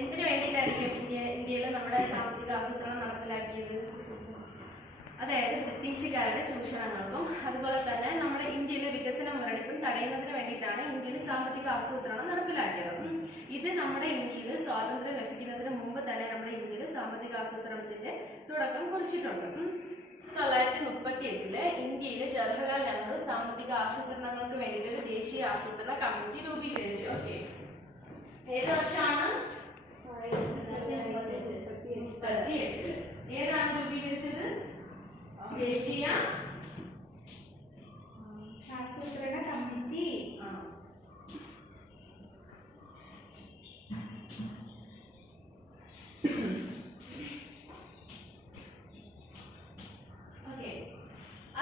എന്തിനു വേണ്ടിയിട്ടായിരിക്കും ഇന്ത്യയിൽ നമ്മുടെ സാമ്പത്തിക ആസൂത്രണം നടപ്പിലാക്കിയത്? അതായത് ബ്രിട്ടീഷുകാരുടെ ചൂഷണങ്ങൾക്കും അതുപോലെ തന്നെ നമ്മുടെ ഇന്ത്യയിലെ വികസന മുരടിപ്പും തടയുന്നതിന് വേണ്ടിയിട്ടാണ് ഇന്ത്യയിൽ സാമ്പത്തിക ആസൂത്രണം നടപ്പിലാക്കിയത്. ഇത് നമ്മുടെ ഇന്ത്യയിൽ സ്വാതന്ത്ര്യം ലഭിക്കുന്നതിന് മുമ്പ് തന്നെ നമ്മുടെ ഇന്ത്യയിൽ സാമ്പത്തിക ആസൂത്രണത്തിന്റെ തുടക്കം കുറിച്ചിട്ടുണ്ട്. 1938 ഇന്ത്യയിലെ ജവഹർലാൽ നെഹ്റു സാമ്പത്തിക ആസൂത്രണങ്ങൾക്ക് വേണ്ടി ഒരു ദേശീയ ആസൂത്രണ കമ്മിറ്റി രൂപീകരിച്ചു. ഓക്കെ, ഏത് വർഷമാണ്? 1938. ഏതാണ് രൂപീകരിച്ചത്? ദേശീയ ആസൂത്രണ കമ്മിറ്റി.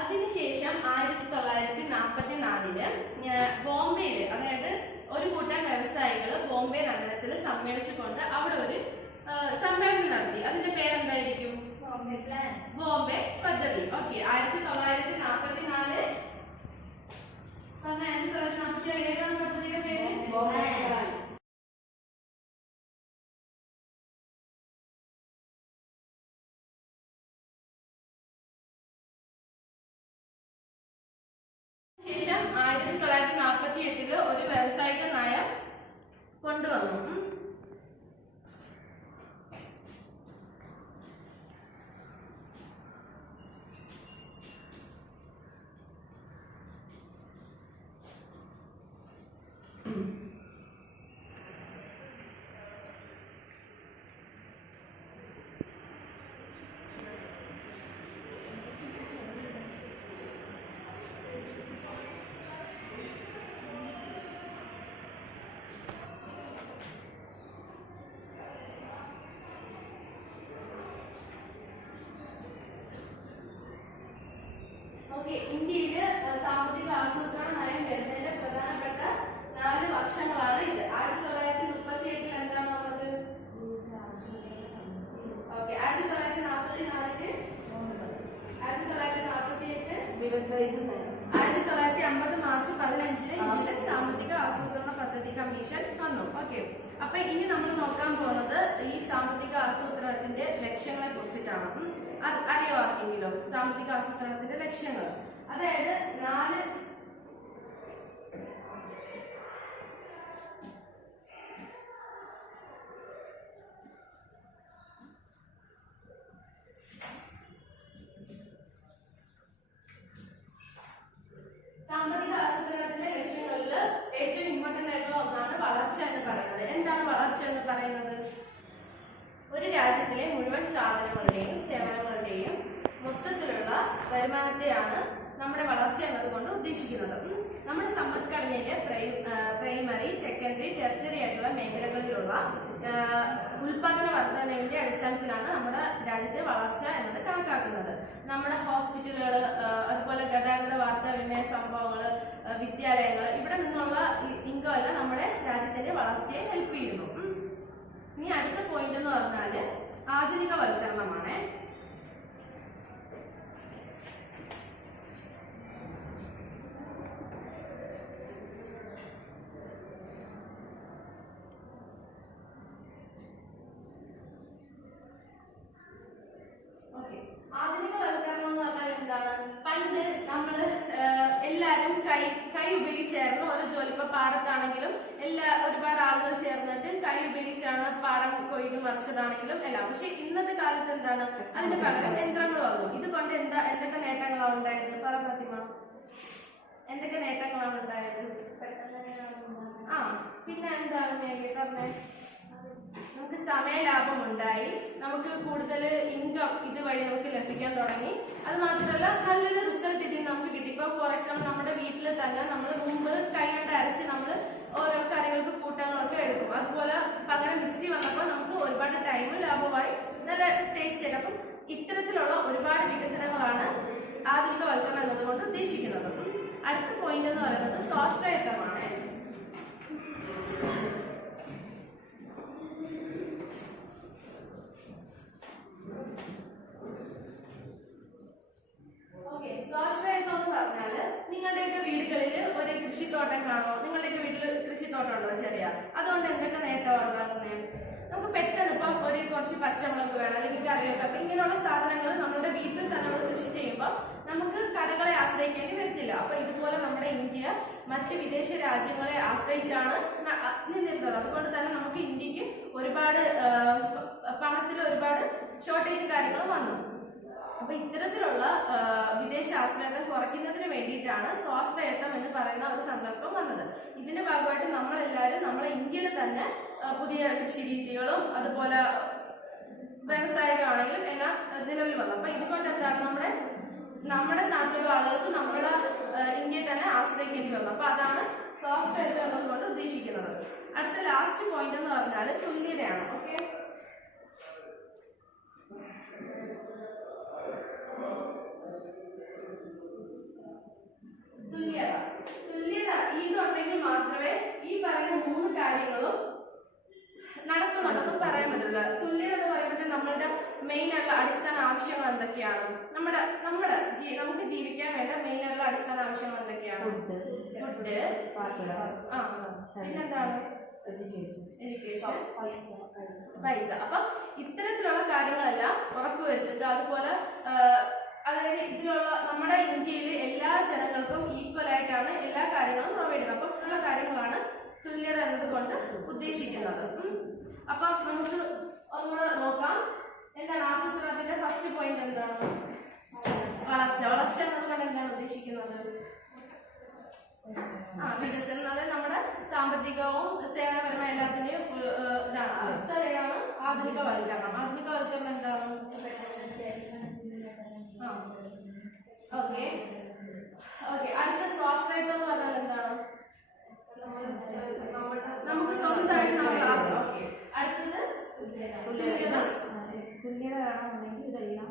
അതിനുശേഷം 1944 ബോംബെയില്, അതായത് ഒരു കൂട്ടം വ്യവസായികൾ ബോംബെ നഗരത്തിൽ സമ്മേളിച്ചുകൊണ്ട് അവിടെ ഒരു സമ്മേളനം നടത്തി. അതിന്റെ പേരെന്തായിരിക്കും? ബോംബെ പദ്ധതി. ഓക്കെ, 1944 ഏതാണ് പദ്ധതിയുടെ പേര്? ശേഷം 1948 ഒരു വ്യാവസായിക നയം കൊണ്ടുവന്നു. ഇന്ത്യയിൽ സാമ്പത്തിക ആസൂത്രണ നയം വരുന്നതിന്റെ പ്രധാനപ്പെട്ട 4 വർഷങ്ങളാണ് ഇത്. 1938 എന്താണ് വന്നത്? ഓക്കെ, 1944 1950 മാർച്ച് 15 ഇന്ത്യൻ സാമ്പത്തിക ആസൂത്രണ പദ്ധതി കമ്മീഷൻ വന്നു. ഓക്കെ, അപ്പൊ ഇനി നമ്മൾ നോക്കാൻ പോകുന്നത് ഈ സാമ്പത്തിക ആസൂത്രണത്തിന്റെ ലക്ഷ്യങ്ങളെ കുറിച്ചിട്ടാണ്. അറിയോ ആർക്കെങ്കിലോ സാമ്പത്തിക ആസൂത്രണത്തിന്റെ ലക്ഷ്യങ്ങൾ? അതായത് 4 സാമ്പത്തിക ആസൂത്രണത്തിന്റെ ലക്ഷ്യങ്ങളിൽ ഏറ്റവും ഇമ്പോർട്ടന്റ് ആയിട്ടുള്ള ഒന്നാണ് വളർച്ച എന്ന് പറയുന്നത്. എന്താണ് വളർച്ച എന്ന് പറയുന്നത്? ഒരു രാജ്യത്തിലെ മുഴുവൻ സാധനങ്ങളുടെയും സേവനങ്ങളുടെയും മൊത്തത്തിലുള്ള വരുമാനത്തെയാണ് നമ്മുടെ വളർച്ച എന്നതുകൊണ്ട് ഉദ്ദേശിക്കുന്നത്. നമ്മുടെ സമ്പദ്ഘടനയിലെ പ്രൈമറി, സെക്കൻഡറി, ടെറിട്ടറി ആയിട്ടുള്ള മേഖലകളിലുള്ള ഉൽപാദന വർധനവിന്റെ അടിസ്ഥാനത്തിലാണ് നമ്മുടെ രാജ്യത്തെ വളർച്ച എന്നത് കണക്കാക്കുന്നത്. നമ്മുടെ ഹോസ്പിറ്റലുകൾ, അതുപോലെ ഗതാഗത വാർത്താവിനിമയ സംഭവങ്ങൾ, വിദ്യാലയങ്ങൾ, ഇവിടെ നിന്നുള്ള ഇൻകം എല്ലാം നമ്മുടെ രാജ്യത്തിന്റെ വളർച്ചയെ ഹെൽപ്പ് ചെയ്യുന്നു. ഇനി അടുത്ത പോയിന്റ് എന്ന് പറഞ്ഞാല് ആധുനികവൽക്കരണമാണ്. ആധുനികവൽക്കരണം എന്ന് പറഞ്ഞാൽ എന്താണ്? പണ്ട് നമ്മള് എല്ലാരും കൈ ഉപയോഗിച്ചായിരുന്നു ഓരോ ജോലി. ഇപ്പൊ പാടത്താണെങ്കിലും ഒരുപാട് ആളുകൾ ചേർന്നിട്ട് കൈ ഉപയോഗിച്ചാണ് പാടം കൊയ്ത് മറിച്ചതാണെങ്കിലും എല്ലാം. പക്ഷെ ഇന്നത്തെ കാലത്ത് എന്താണ്? അതിന് പകരം യന്ത്രങ്ങൾ വന്നു. ഇതുകൊണ്ട് എന്തൊക്കെ നേട്ടങ്ങളാണ് ഉണ്ടായത്? പറ ഫാത്തിമ, എന്തൊക്കെ നേട്ടങ്ങളാണ് ഉണ്ടായത്? പിന്നെ എന്താണ് മേഘ പറഞ്ഞേ? നമുക്ക് സമയലാഭം ഉണ്ടായി, നമുക്ക് കൂടുതൽ ഇൻകം ഇതുവഴി നമുക്ക് ലഭിക്കാൻ തുടങ്ങി. അത് മാത്രമല്ല നല്ലൊരു റിസൾട്ട് ഇതിൽ നമുക്ക് കിട്ടി. ഇപ്പൊ ഫോർ എക്സാമ്പിൾ നമ്മുടെ വീട്ടിൽ തന്നെ നമ്മൾ മുമ്പ് കൈ കൊണ്ട് അരച്ച് നമ്മൾ ഓരോ കറികൾക്ക് കൂട്ടങ്ങളൊക്കെ എടുക്കും. അതുപോലെ പകരം മിക്സി വന്നപ്പോൾ നമുക്ക് ഒരുപാട് ടൈം ലാഭമായി, നല്ല ടേസ്റ്റ് ആയിട്ട്. അപ്പം ഇത്തരത്തിലുള്ള ഒരുപാട് വികസനങ്ങളാണ് ആധുനികവൽക്കരണം എന്നതുകൊണ്ട് ഉദ്ദേശിക്കുന്നത്. അടുത്ത പോയിന്റ് എന്ന് പറയുന്നത് സ്വാശ്രയത്വമാണ്. സ്വാശ്രയത്വം എന്ന് പറഞ്ഞാല് നിങ്ങളുടെയൊക്കെ വീടുകളിൽ ഒരു കൃഷിത്തോട്ടം കാണോ? നിങ്ങളുടെയൊക്കെ വീട്ടിൽ കൃഷിത്തോട്ടം ഉണ്ടോ? ചെറിയ. അതുകൊണ്ട് എന്തൊക്കെ നേട്ടമാണ് ഉണ്ടാകുന്നത്? നമുക്ക് പെട്ടെന്ന് ഇപ്പം കുറച്ച് പച്ചമുളക് വേണം അല്ലെങ്കിൽ കറിവേപ്പില, അപ്പൊ ഇങ്ങനെയുള്ള സാധനങ്ങൾ നമ്മുടെ വീട്ടിൽ തന്നെ നമ്മൾ കൃഷി ചെയ്യുമ്പോൾ നമുക്ക് കടകളെ ആശ്രയിക്കേണ്ടി വരത്തില്ല. അപ്പൊ ഇതുപോലെ നമ്മുടെ ഇന്ത്യ മറ്റ് വിദേശ രാജ്യങ്ങളെ ആശ്രയിച്ചാണ് നിന്നിരുന്നത്. അതുകൊണ്ട് തന്നെ നമുക്ക് ഇന്ത്യക്ക് ഒരുപാട് പണത്തിൽ ഒരുപാട് ഷോർട്ടേജ് കാര്യങ്ങൾ വന്നു. അപ്പൊ ഇത്തരത്തിലുള്ള വിദേശ ആശ്രയത്വം കുറയ്ക്കുന്നതിന് വേണ്ടിയിട്ടാണ് സ്വാശ്രയത്വം എന്ന് പറയുന്ന ഒരു സങ്കല്പം വന്നത്. ഇതിന്റെ ഭാഗമായിട്ട് നമ്മളെല്ലാവരും നമ്മളെ ഇന്ത്യയിൽ തന്നെ പുതിയ കൃഷി രീതികളും അതുപോലെ വ്യവസായികമാണെങ്കിലും എല്ലാം നിലവിൽ വന്നു. അപ്പൊ ഇതുകൊണ്ട് എന്താണ് നമ്മുടെ നാട്ടിലുള്ള ആളുകൾക്ക് നമ്മുടെ ഇന്ത്യയെ തന്നെ ആശ്രയിക്കേണ്ടി വന്നു. അപ്പൊ അതാണ് സ്വാശ്രയത്വം എന്നതുകൊണ്ട് ഉദ്ദേശിക്കുന്നത്. അടുത്ത ലാസ്റ്റ് പോയിന്റ് എന്ന് പറഞ്ഞാൽ തുല്യതയാണ്. ഓക്കെ, തുല്യത ഇതുണ്ടെങ്കിൽ മാത്രമേ ഈ പറയുന്ന 3 കാര്യങ്ങളും നടക്കുന്നുണ്ടെന്നും പറയാൻ പറ്റില്ല. തുല്യത എന്ന് പറയുമ്പോൾ നമ്മളുടെ മെയിൻ ആയിട്ടുള്ള അടിസ്ഥാന ആവശ്യങ്ങൾ എന്തൊക്കെയാണ്? നമുക്ക് ജീവിക്കാൻ വേണ്ട മെയിൻ ആയിട്ടുള്ള അടിസ്ഥാന ആവശ്യങ്ങൾ എന്തൊക്കെയാണ്? ഫുഡ്, പിന്നെന്താണ്? എഡ്യൂക്കേഷൻ, പൈസ. അപ്പൊ ഇത്തരത്തിലുള്ള കാര്യങ്ങളെല്ലാം ഉറപ്പുവരുത്തുക. അതുപോലെ അതായത് ഇതിലുള്ള നമ്മുടെ ഇന്ത്യയിൽ എല്ലാ ജനങ്ങൾക്കും ഈക്വൽ ആയിട്ടാണ് എല്ലാ കാര്യങ്ങളും പ്രൊവൈഡ് ചെയ്യുന്നത്. അപ്പം ഉള്ള കാര്യങ്ങളാണ് തുല്യത എന്നതുകൊണ്ട് ഉദ്ദേശിക്കുന്നത്. അപ്പം നമുക്ക് ഒന്നുകൂടെ നോക്കാം. എന്താണ് ആസൂത്രണത്തിന്റെ ഫസ്റ്റ് പോയിന്റ്? എന്താണ്? വളർച്ച എന്നതുകൊണ്ട് എന്താണ് ഉദ്ദേശിക്കുന്നത്? വികസനം. അതായത് നമ്മുടെ സാമ്പത്തികവും സേവനപരമായ എല്ലാത്തിന്റെയും ഇതാണ്. അടുത്തതാണ് ആധുനികവൽക്കരണം. ആധുനികവൽക്കരണം എന്താണ്? ഓക്കെ, അടുത്ത സ്വാശ്രയത്വം എന്ന് പറഞ്ഞാൽ എന്താണ്? നമുക്ക് സ്വന്തമായിട്ട് നമ്മുടെ ആശയം. ഓക്കെ, അടുത്തത് തുല്യത വേണമെന്നുണ്ടെങ്കിൽ ഇതെല്ലാം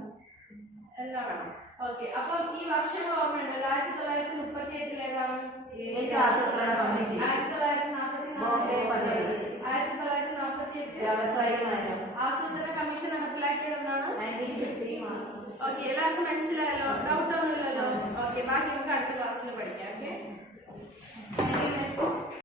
വേണം. ഓക്കെ, അപ്പം ഈ വർഷങ്ങൾ ഓർമ്മയുണ്ട്? 1938 ഏതാണ്? 1948 ആസൂത്രണ കമ്മീഷൻ നടപ്പിലാക്കിയത് എന്നാണ്? ഓക്കെ, എല്ലാവർക്കും മനസ്സിലായല്ലോ? ഡൗട്ട് ഒന്നും ഇല്ലല്ലോ? ഓക്കെ, ബാക്കി നമുക്ക് അടുത്ത ക്ലാസ്സിൽ പഠിക്കാം. ഓക്കെ.